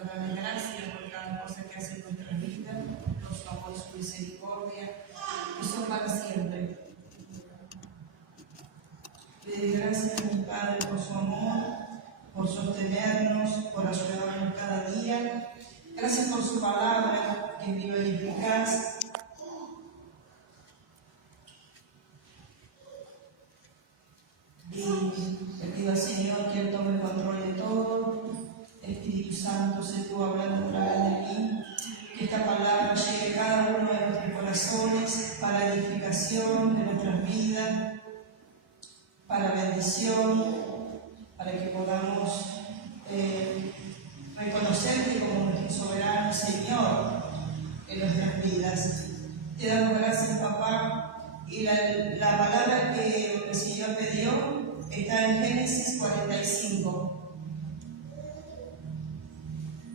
para darle gracias por cada cosa que hace en nuestra vida, los amor y su misericordia, que son para siempre. Le doy gracias a mi Padre por su amor, por sostenernos, por ayudarnos cada día. Gracias por su palabra, que es viva y eficaz. Y le pido al Señor que Él tome el control de todo. Espíritu Santo, sé tú hablando a través de mí. Que esta palabra llegue a cada uno de nuestros corazones para edificación de nuestras vidas, para bendición, para que podamos reconocerte como nuestro soberano Señor en nuestras vidas. Te damos gracias, papá, y la palabra que el Señor me dio está en Génesis 45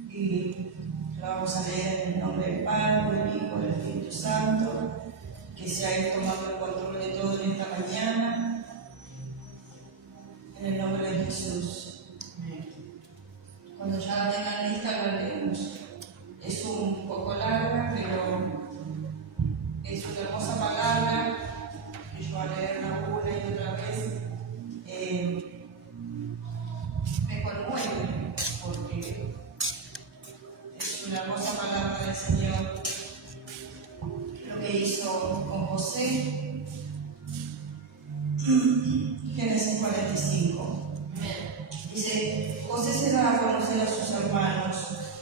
y la vamos a leer en el nombre del Padre, del Hijo y del Espíritu Santo, que se ha ido tomando el control de todo en esta mañana, en el nombre de Jesús. Cuando ya la tengan lista la leemos. Es un poco larga, pero es una hermosa palabra que yo al leerla una y otra vez me conmueve, porque es una hermosa palabra del Señor. Lo que hizo con José, Génesis 45. Dice: José se da a conocer a sus hermanos.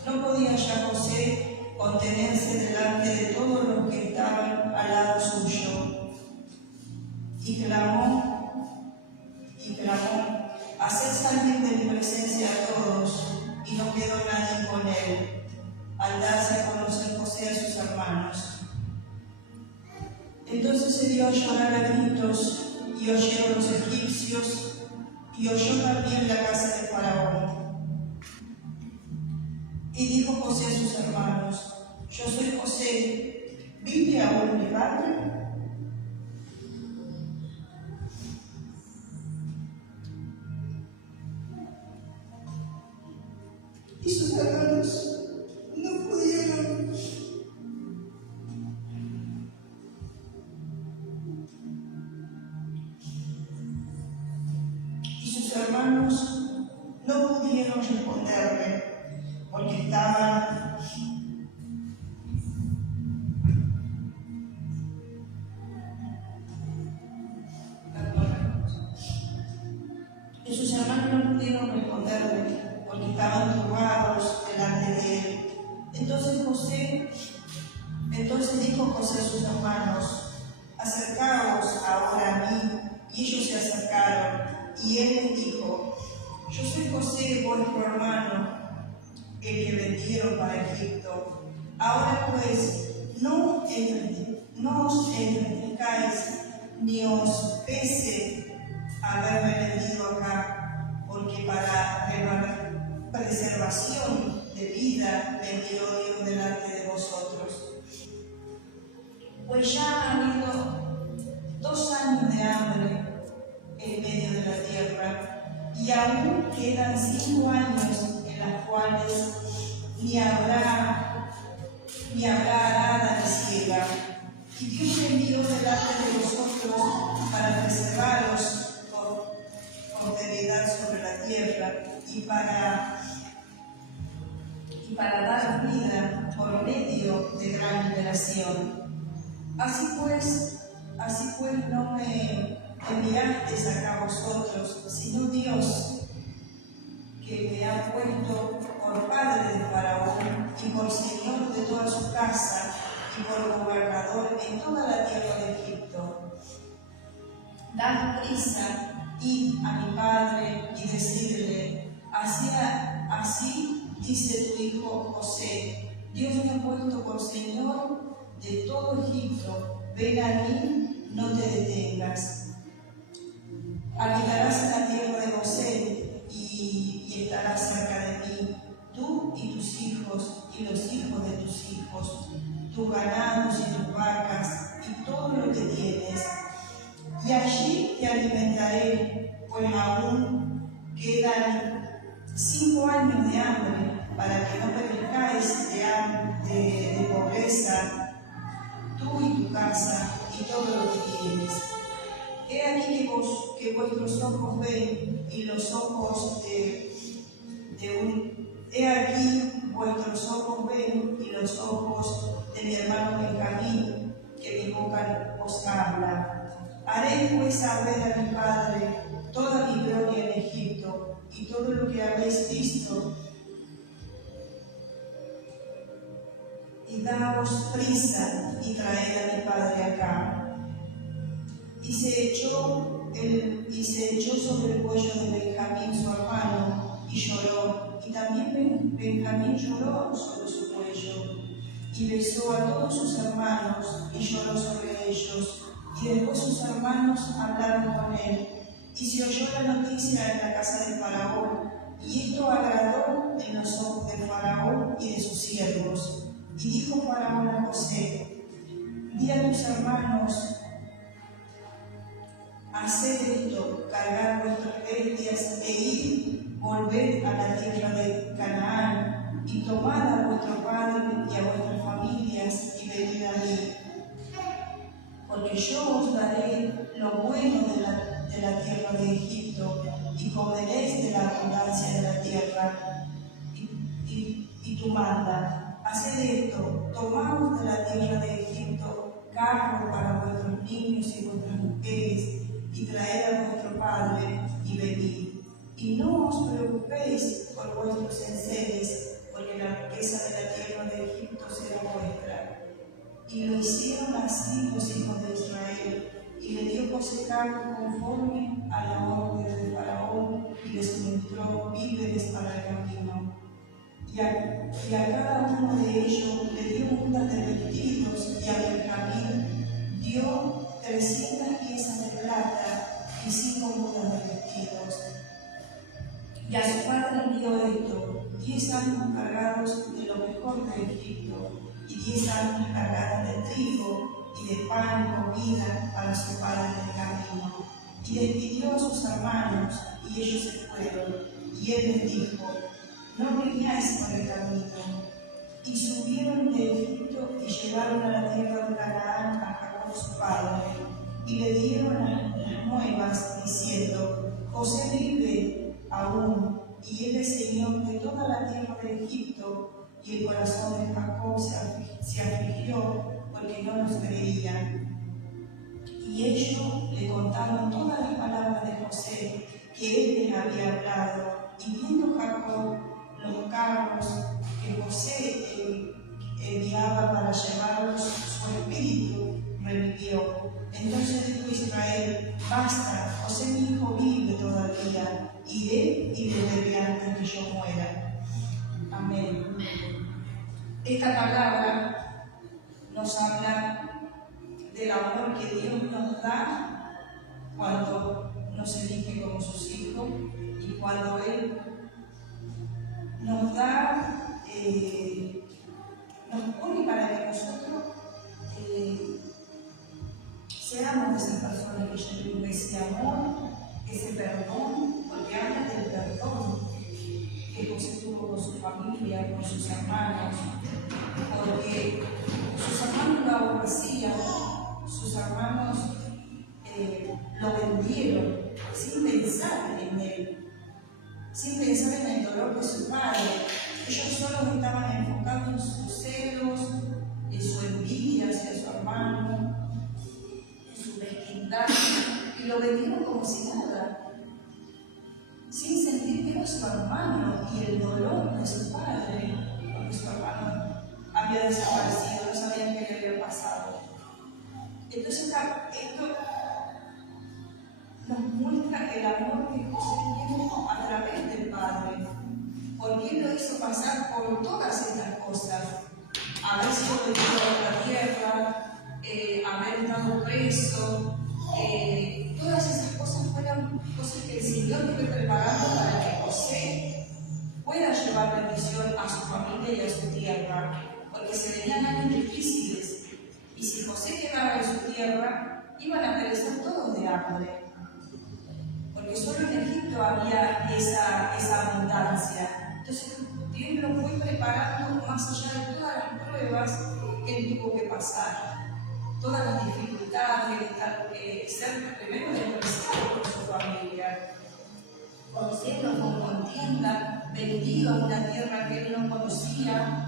No podía ya José contenerse delante de todos los que estaban al lado suyo. Y clamó, haced salir de mi presencia a todos, y no quedó nadie con él, al darse a conocer José a sus hermanos. Entonces se dio a llorar a gritos, y oyeron los egipcios, y oyó también la casa de Faraón. Y dijo José a sus hermanos: Yo soy José, ¿vive aún mi padre? Y sus hermanos no pudieron. Y sus hermanos no pudieron responderle, porque estaban turbados delante de él. Entonces dijo José a sus hermanos: Acercaos ahora a mí. Y ellos se acercaron, y él les dijo: Yo soy José, vuestro hermano, el que vendieron para Egipto. Ahora pues, no os entristezcáis, ni os pese haberme vendido acá, porque para preservación de vida me envió Dios delante de vosotros. Pues ya ha habido 2 años de hambre en medio de la tierra, y aún quedan 5 años en las cuales ni habrá arada ni siega. Y Dios me envió delante de vosotros para preservaros por prosperidad sobre la tierra, y para dar vida por medio de gran liberación. Así pues no me enviasteis acá vosotros, sino Dios, que me ha puesto por padre de Faraón y por señor de toda su casa y por gobernador en toda la tierra de Egipto. Dad prisa, id a mi padre y decidle: así dice tu hijo José, Dios me ha puesto por señor de todo Egipto. Ven a mí, no te detengas. Habitarás en la tierra de José y estarás cerca de mí, tú y tus hijos y los hijos de tus hijos, tus ganados y tus vacas y todo lo que tienes. Y allí te alimentaré, pues aún quedan 5 años de hambre para que no perezcáis de pobreza, tú y tu casa y todo lo que tienes. He aquí que vuestros ojos ven y los ojos He aquí vuestros ojos ven y los ojos de mi hermano Benjamín, que mi boca os habla. Haré pues saber a mi padre toda mi gloria en Egipto y todo lo que habéis visto, y daos prisa y traed a mi padre acá. Y se echó sobre el cuello de Benjamín su hermano y lloró, y también Benjamín lloró sobre su cuello, y besó a todos sus hermanos y lloró sobre ellos. Y después sus hermanos hablaron con él, y se oyó la noticia en la casa de Faraón, y esto agradó en los ojos de Faraón y de sus siervos. Y dijo Faraón a José: di a tus hermanos, haced esto, cargad vuestras bestias e id, volved a la tierra de Canaán, y tomad a vuestro padre y a vuestras familias, y venid a mí. Porque yo os daré lo bueno de la tierra de Egipto, y comeréis de la abundancia de la tierra. Y tú manda: haced esto, tomaos de la tierra de Egipto carros para vuestros niños y vuestras mujeres, y traed a vuestro padre y venid. Y no os preocupéis por vuestros enseres, porque la riqueza de la tierra de Egipto será vuestra. Y lo hicieron así los hijos de Israel, y le dio José cargo conforme a la orden de Faraón, y les suministró víveres para el camino. Y a cada uno de ellos le dio mudas de vestidos, y a Benjamín dio 300 piezas de plata y 5 mudas de vestidos. Y a su padre envió esto: 10 años cargados de lo mejor de Egipto, y 10 años cargados de trigo y de pan y comida para su padre en el camino. Y despidió a sus hermanos, y ellos se fueron. Y él les dijo: no vayáis por el camino. Y subieron de Egipto y llegaron a la tierra de Canaán a Jacob su padre, y le dieron las nuevas, diciendo: José vive aún, y él es señor de toda la tierra de Egipto. Y el corazón de Jacob se afligió, porque no nos creían. Y ellos le contaron todas las palabras de José que él les había hablado. Y viendo Jacob los carros que José enviaba para llevarlos, su espíritu revivió. Entonces dijo Israel: basta, José mi hijo vive todavía, iré y le veré antes que yo muera. Amén. Esta palabra nos habla del amor que Dios nos da cuando nos elige como sus hijos, y cuando Él nos da, nos pone para que nosotros seamos esas personas que yo digo, ese amor, ese perdón, porque habla del perdón que José tuvo con su familia, con sus hermanos, porque sus hermanos lo aborrecían, sus hermanos lo vendieron sin pensar en él, sin pensar en el dolor de su padre. Ellos solo estaban enfocados en sus celos, en su envidia hacia su hermano, en su mezquindad, y lo vendieron como si nada, sin sentir que era su hermano y el dolor de su padre, porque su hermano había desaparecido, no sabían qué le había pasado. Entonces esto nos muestra el amor que José tiene a través del Padre, porque Él lo hizo pasar por todas estas cosas: haber sido vendido a la tierra, haber estado preso, todas esas cosas fueron cosas que el Señor fue preparando para que José pueda llevar bendición a su familia y a su tierra, porque se venían años difíciles, y si José quedaba en su tierra, iban a perecer todos de hambre, porque solo en Egipto había esa abundancia. Entonces Dios lo fue más allá de todas las pruebas que él tuvo que pasar, todas las dificultades, ser primero despreciado por su familia, conociendo con contienda, vendido a una tierra que él no conocía,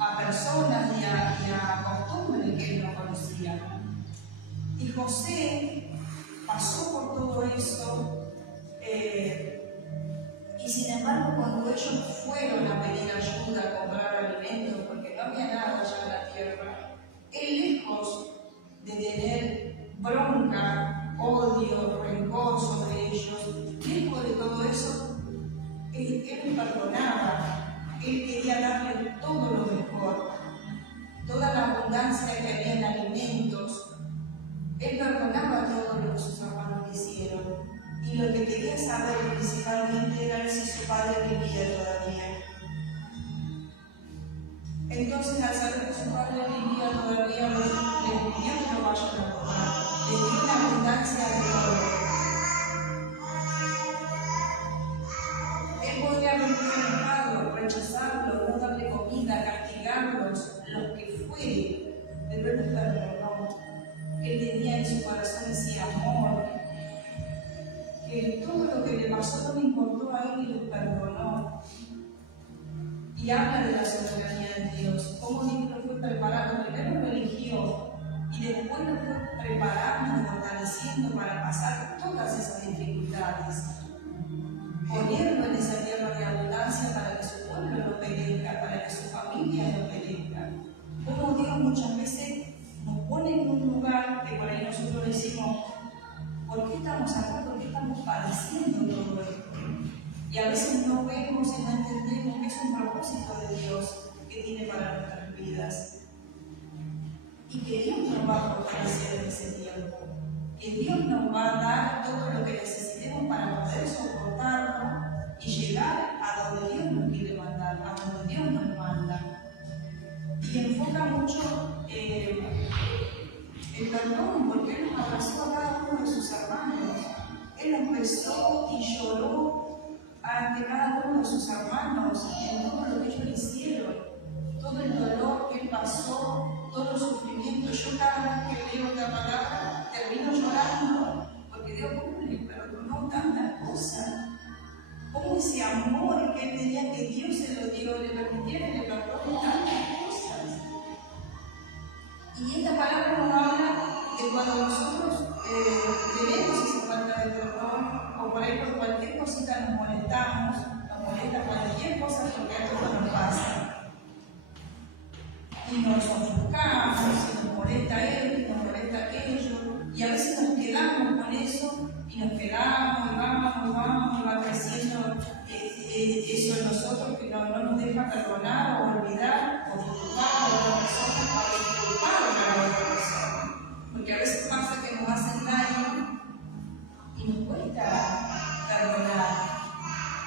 a personas y a costumbres que él no conocía. Y José pasó por todo eso, y sin embargo cuando ellos fueron a pedir ayuda, a comprar alimentos, porque no había nada allá en la tierra, él, lejos de tener bronca, odio, rencor sobre ellos, lejos de todo eso, él perdonaba. Él quería darle todo lo mejor, toda la abundancia que había en alimentos. Él perdonaba todo lo que sus hermanos le hicieron. Y lo que quería saber principalmente era si su padre vivía todavía. Entonces, al saber que su padre vivía todavía, le pidió que lo vayan a tomar. Le dio una abundancia de todo. Él podría haberlo enojado, rechazarlo, no darle comida, castigarlos, los que fuere, pero él no perdonó. Él tenía en su corazón ese amor, que todo lo que le pasó no le importó a él y lo perdonó. Y habla de la soberanía de Dios, cómo Dios lo fue preparando, primero lo eligió y después lo fue preparando y fortaleciendo para pasar todas esas dificultades, poniendo en esa tierra de abundancia para que su pueblo no perezca, para que su familia no perezca. Como Dios muchas veces nos pone en un lugar que por ahí nosotros decimos, ¿por qué estamos acá? ¿Por qué estamos padeciendo todo esto? Y a veces no vemos y no entendemos que es un propósito de Dios que tiene para nuestras vidas. Y que Dios nos va a fortalecer en ese tiempo. Que Dios nos va a dar todo lo que necesitemos para poder soportarlo y llegar a donde Dios nos quiere mandar, a donde Dios nos manda. Y enfoca mucho el perdón, porque Él nos abrazó a cada uno de sus hermanos. Él nos besó y lloró ante cada uno de sus hermanos en todo lo que ellos le hicieron, todo el dolor que Él pasó, todo el sufrimiento. Yo cada vez que leo la palabra termino llorando, porque Dios le perdonó tantas cosas. Como ese amor que Él tenía, que Dios se lo dio, le permitiera y le perdonó tantas cosas. Y esta palabra nos habla de cuando nosotros tenemos esa falta de perdón, o por ahí por cualquier cosita nos molestamos, nos molesta cualquier cosa porque a todos nos pasa. Y nos ofuscamos, y nos molesta esto, y nos molesta aquello, y a veces nos quedamos con eso, y nos quedamos, y va creciendo eso en nosotros que no nos deja perdonar o olvidar, o disculpar a otra persona, o disculpar a la otra persona. Porque a veces pasa que nos hacen daño y nos cuesta perdonar,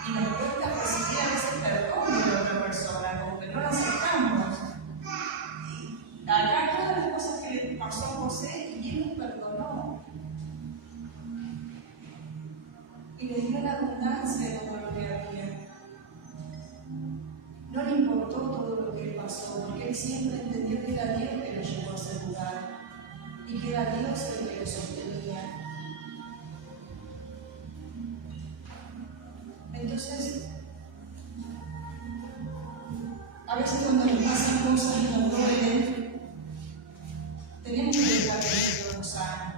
y nos cuesta recibir a veces perdón de la otra persona, como que no lo aceptamos. Acá todas las cosas que le pasó a José, y él nos perdonó. Y le dio la abundancia de todo lo que había. No le importó todo lo que pasó, porque él siempre entendió que era Dios que lo llevó a ese lugar, y que era Dios el que lo sostenía. Entonces, a veces cuando nos pasan cosas y nos duelen, tenemos que dejar que el Señor nos sane.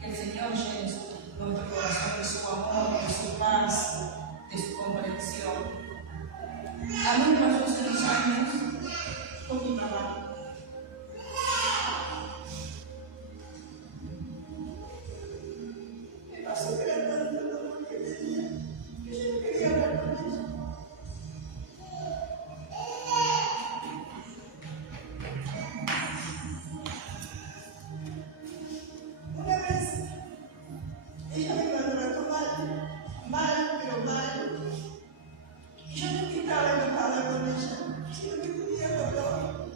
Que el Señor llene nuestro corazón de su amor, de su paz, de su comprensión. A mí me pasó hace 2 años con mi mamá. Me pasó que era tanto el dolor que tenía que yo no quería hablar con ella. Una vez ella me trató mal, pero mal. Y yo no estaba enojada con ella, sino que tenía dolor.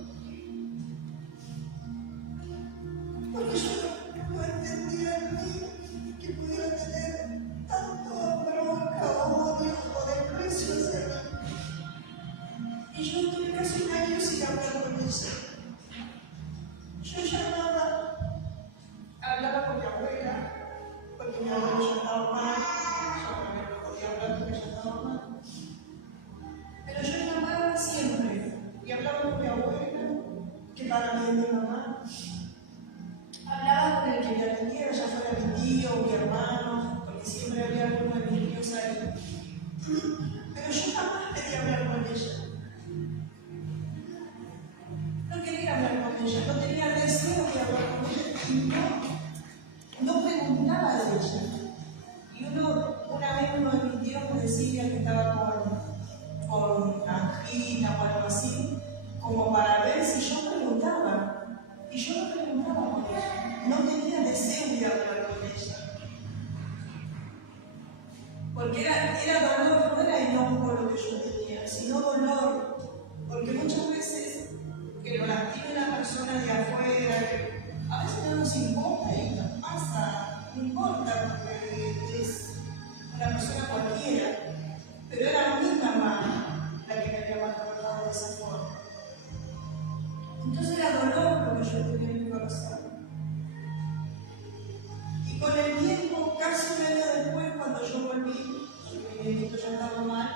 Pero yo jamás quería hablar con ella. No quería hablar con ella, no tenía deseo de hablar con ella y no preguntaba de ella. Y una vez uno de mis tíos me decía que estaba con angina o algo así, como para ver si yo preguntaba. Y yo no preguntaba por ella, no tenía deseo de hablar con ella. Porque era dolor, no era enojo lo que yo tenía, sino dolor. Porque muchas veces que lo lastime una persona de afuera, que a veces no nos importa y nos pasa, no importa porque es una persona cualquiera, pero era mi mamá la que me había maltratado de esa forma. Entonces era dolor lo que yo tenía en mi corazón. Y con el tiempo, casi un año después, cuando yo volví, porque mi nieto ya estaba mal,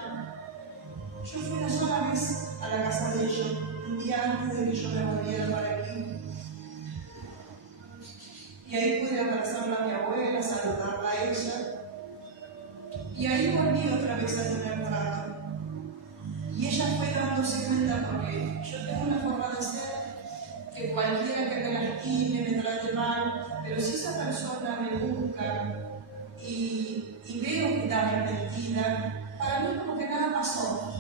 yo fui una sola vez a la casa de ellos, un día antes de que yo me volviera para aquí. Y ahí pude abrazarla a mi abuela, saludarla a ella. Y ahí volví otra vez a tener trato. Y ella fue dándose cuenta, porque yo tengo una forma de ser que cualquiera que me lastime, me trate mal, pero si esa persona me busca y veo que está arrepentida, para mí como que nada pasó.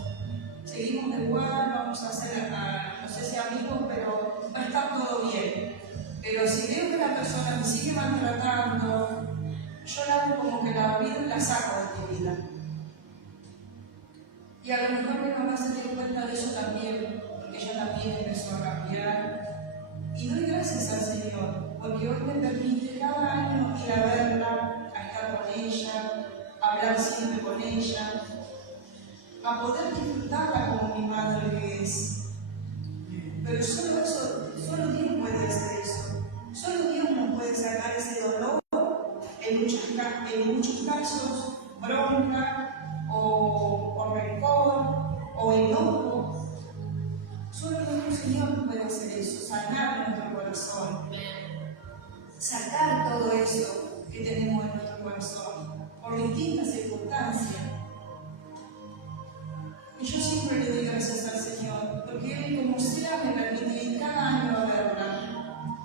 Seguimos de igual, vamos a ser, no sé si amigos, pero va a estar todo bien. Pero si veo que la persona me sigue maltratando, yo la hago como que la olvido y la saco de mi vida. Y a lo mejor mi mamá se dio cuenta de eso también, porque ella también empezó a cambiar. Y doy gracias al Señor, porque hoy me permite cada año ir a verla, a estar con ella, a hablar siempre con ella, a poder disfrutarla como mi madre que es. Pero solo eso, solo Dios puede hacer eso. Solo Dios nos puede sacar ese dolor, en muchos casos, bronca o rencor o enojo. Solo el Señor puede hacer eso, sanar nuestro corazón, sacar todo eso que tenemos en nuestro corazón, por distintas circunstancias. Y yo siempre le doy gracias al Señor, porque Él como sea me permite ir cada año a verla.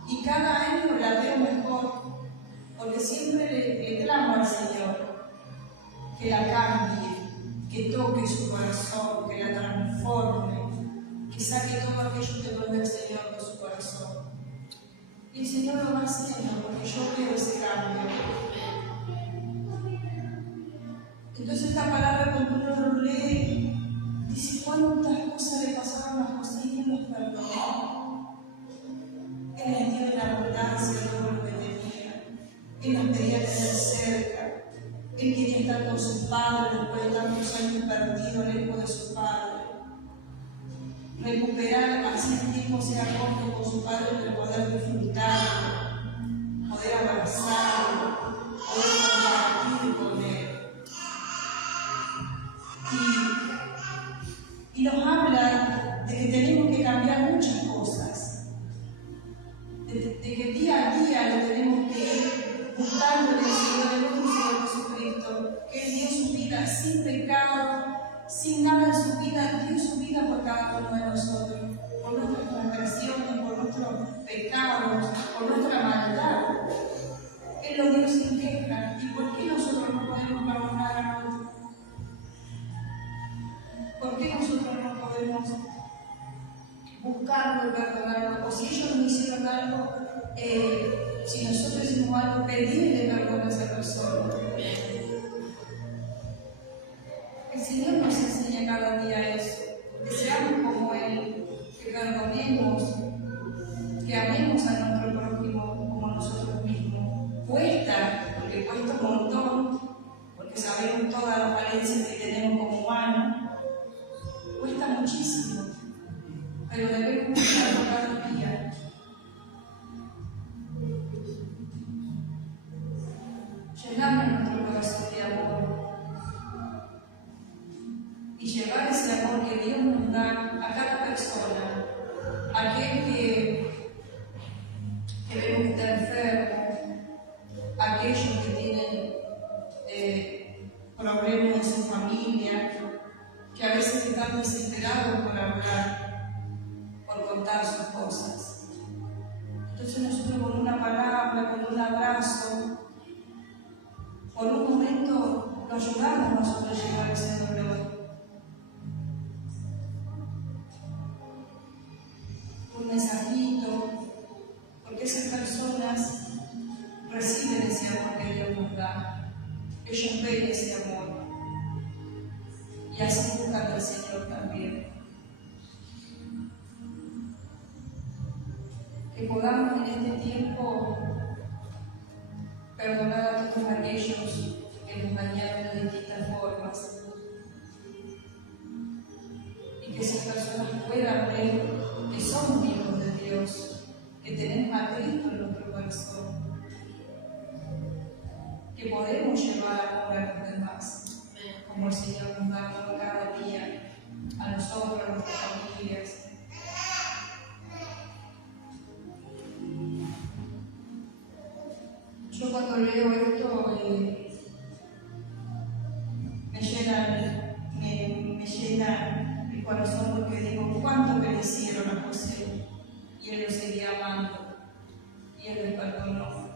Y cada año la veo mejor, porque siempre le clamo al Señor que la cambie, que toque su corazón, que la transforme, que saque todo aquello que no es del Señor de su corazón. Y el Señor lo va haciendo, porque yo veo ese cambio. Entonces esta palabra cuando uno lo lee, dice cuántas cosas le pasaron a José y Él los perdonó. Él les dio en abundancia todo lo que tenía. Él los quería tener cerca. Él quería estar con su padre después de tantos años perdido lejos de su padre. Recuperar así el tiempo sea corto con su padre, pero poder disfrutar, poder abrazarlo, poder compartir con él. Y nos habla de que tenemos que cambiar muchas cosas, de que día a día lo tenemos que ir buscando en el Señor, en nuestro Señor Jesucristo, que Él dio su vida sin pecado, sin nada en su vida, dio su vida por cada uno de nosotros, por nuestras transgresiones, por nuestros pecados, por nuestra maldad. Él lo dio sin queja. ¿Y por qué nosotros no podemos perdonar a otros? ¿Por qué nosotros no podemos buscarlo y perdonarlo? O si ellos nos hicieron algo, si nosotros hicimos algo, pedirle perdón a esa persona. El Señor nos enseña cada día eso, que seamos como Él, que perdonemos, que amemos a nuestro prójimo como a nosotros mismos. Cuesta, porque cuesta un montón, porque sabemos todas las falencias que tenemos como humanos. Cuesta muchísimo, pero debemos hacerlo cada día. Llenarnos nuestro corazón de amor y llevar ese amor que Dios nos da a cada persona, aquel que vemos que está enfermo, aquellos que tienen problemas en su familia, que a veces están desesperados por hablar, por contar sus cosas. Entonces nosotros con una palabra, con un abrazo, por un momento lo ayudamos a sobrellevar ese dolor. Un mensajito, porque esas personas reciben ese amor que Dios nos da. Ellos ven ese amor y así buscan al Señor también. Que podamos en este tiempo perdonar a todos aquellos que nos dañaron de distintas formas y que esas personas puedan ver que somos hijos de Dios, que tenemos a Cristo en nuestro corazón, que podemos llevar amor a los demás, como el Señor nos da amor cada día, a nosotros, a nuestras familias. Yo cuando leo esto me llena el corazón porque digo, cuánto que le hicieron a José y él los seguía amando y él les perdonó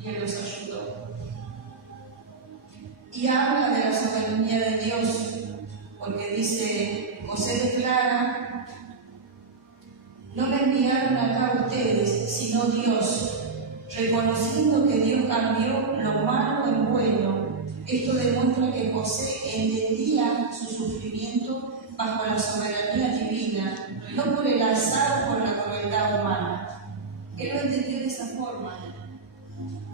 y él los ayudó. Y habla de la soberanía de Dios porque dice, José declara, no me enviaron acá ustedes, sino Dios. Reconociendo que Dios cambió lo malo en bueno, esto demuestra que José entendía su sufrimiento bajo la soberanía divina, no por el azar o por la crueldad humana. Él lo entendió de esa forma,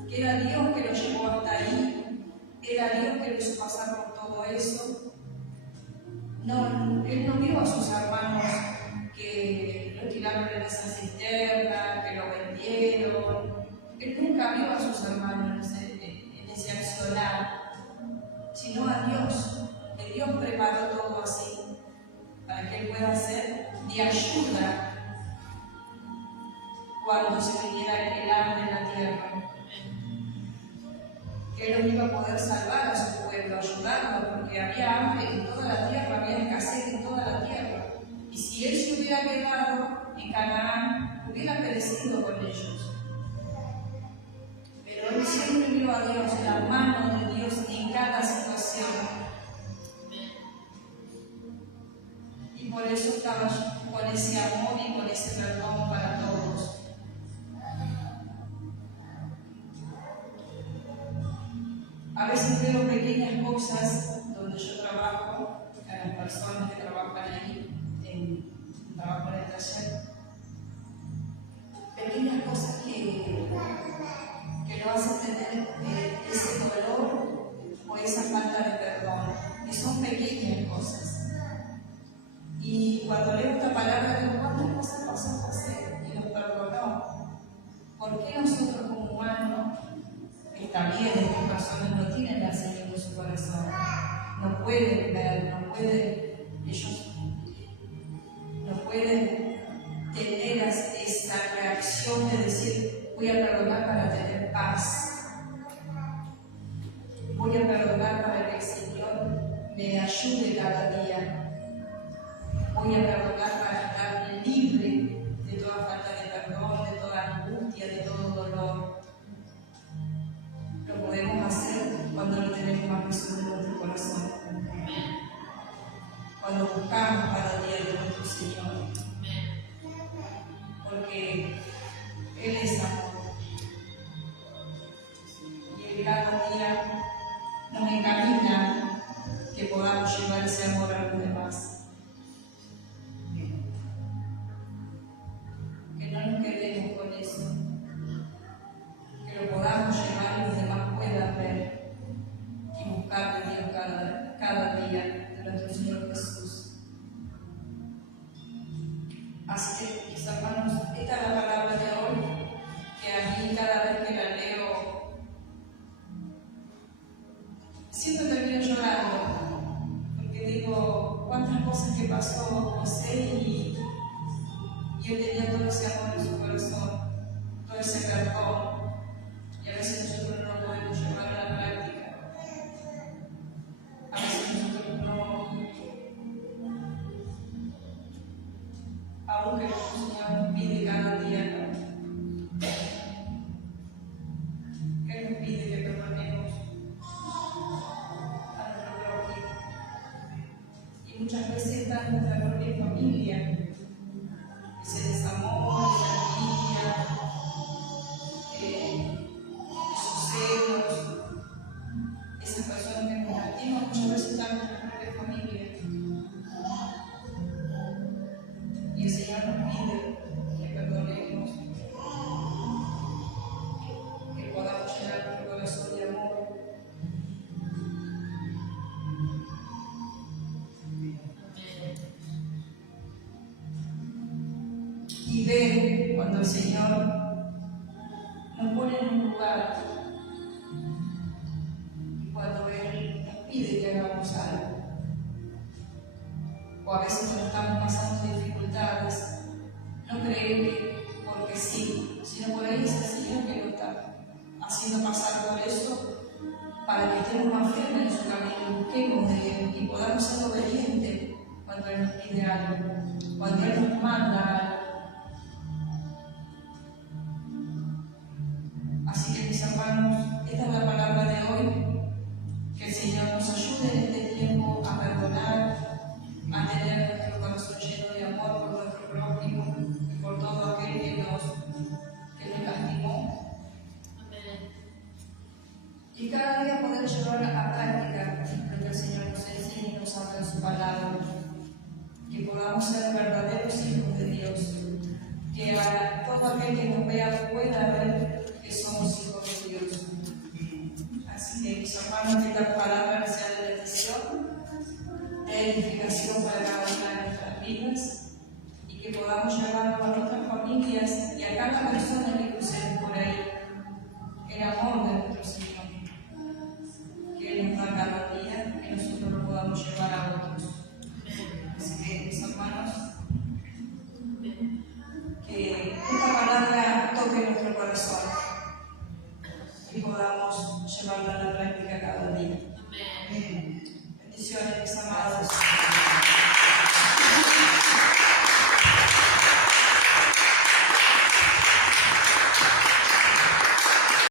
que era Dios que lo llevó hasta ahí, era Dios que lo hizo pasar por todo eso. No, él no vio a sus hermanos que lo tiraron en esa cisterna, que lo vendieron. Él nunca vio a sus hermanos en ese accionar, sino a Dios. Que Dios preparó todo así, para que Él pueda ser de ayuda cuando se viniera el hambre en la tierra. Que Él no iba a poder salvar a su pueblo, ayudarlo, porque había hambre en toda la tierra, había escasez en toda la tierra. Y si Él se hubiera quedado en Canaán, hubiera perecido con ellos. Pero él siempre vio a Dios, la mano de Dios en cada situación. Y por eso estaba con ese amor y con ese perdón para todos. A veces veo pequeñas cosas donde yo trabajo, a las personas que trabajan ahí, trabajo en el taller. Pequeñas cosas que lo hacen tener ese dolor o esa falta de perdón, que son pequeñas cosas. Y cuando leo esta palabra, digo, ¿cuántas cosas pasó José y los perdonó? ¿Por qué nosotros como humanos, está bien, estas personas no tienen al Señor en su corazón, no pueden ver, ellos no pueden tener esa reacción de decir, voy a perdonar para tener paz. Voy a perdonar para que el Señor me ayude cada día. Voy a perdonar para estar libre de toda falta de perdón, de toda angustia, de todo dolor. Lo podemos hacer cuando no tenemos a Jesús en nuestro corazón. Cuando buscamos cada día de nuestro Señor. Porque Él es amor. Y Él cada día nos encamina que podamos llevar ese amor a los demás. Que no nos quedemos con eso. Que lo podamos llevar y los demás puedan ver y buscar de Dios cada día de nuestro Señor Jesús. Así que, mis hermanos, esta es la palabra de hoy, que a mí cada vez que la leo, siempre termino llorando, porque digo, cuántas cosas que pasó José y él tenía todo ese amor en su corazón, todo ese perdón, y a veces nosotros no lo podemos llevar a la práctica. A veces nosotros algo que el Señor nos pide cada día, ¿no? Que nos pide que perdonemos a nuestro prójimo. Y muchas veces está en nuestra propia familia, ese desamor, esa envidia, esos celos, esas personas que nos lastiman, muchas veces están en nuestra propia familia. Y el Señor nos pide que perdonemos, que podamos llenar nuestro corazón de amor. Y ver cuando el Señor nos pone en un lugar, y cuando Él nos pide que hagamos algo, o a veces cuando estamos pasando dificultades, no creer que porque sí, sino por ahí es el Señor que nos está haciendo pasar por eso para que estemos más firmes en su camino, busquemos de Él y podamos ser obedientes cuando Él nos pide algo, cuando Él nos manda algo. Así que, mis hermanos, esta es la palabra de hoy. Que el Señor nos ayude en este tiempo a perdonar, a tener nuestro corazón lleno de amor por nuestro prójimo y por todo aquel que nos lastimó. Y cada día poder llevar a práctica lo que el Señor nos enseña y nos habla en su palabra. Que podamos ser verdaderos hijos de Dios. Que a todo aquel que nos vea pueda ver que somos hijos de Dios. Así que, mis hermanos, que esta palabra sea de bendición, de edificación para cada una de nuestras vidas y que podamos llevarlo a nuestras familias y a cada persona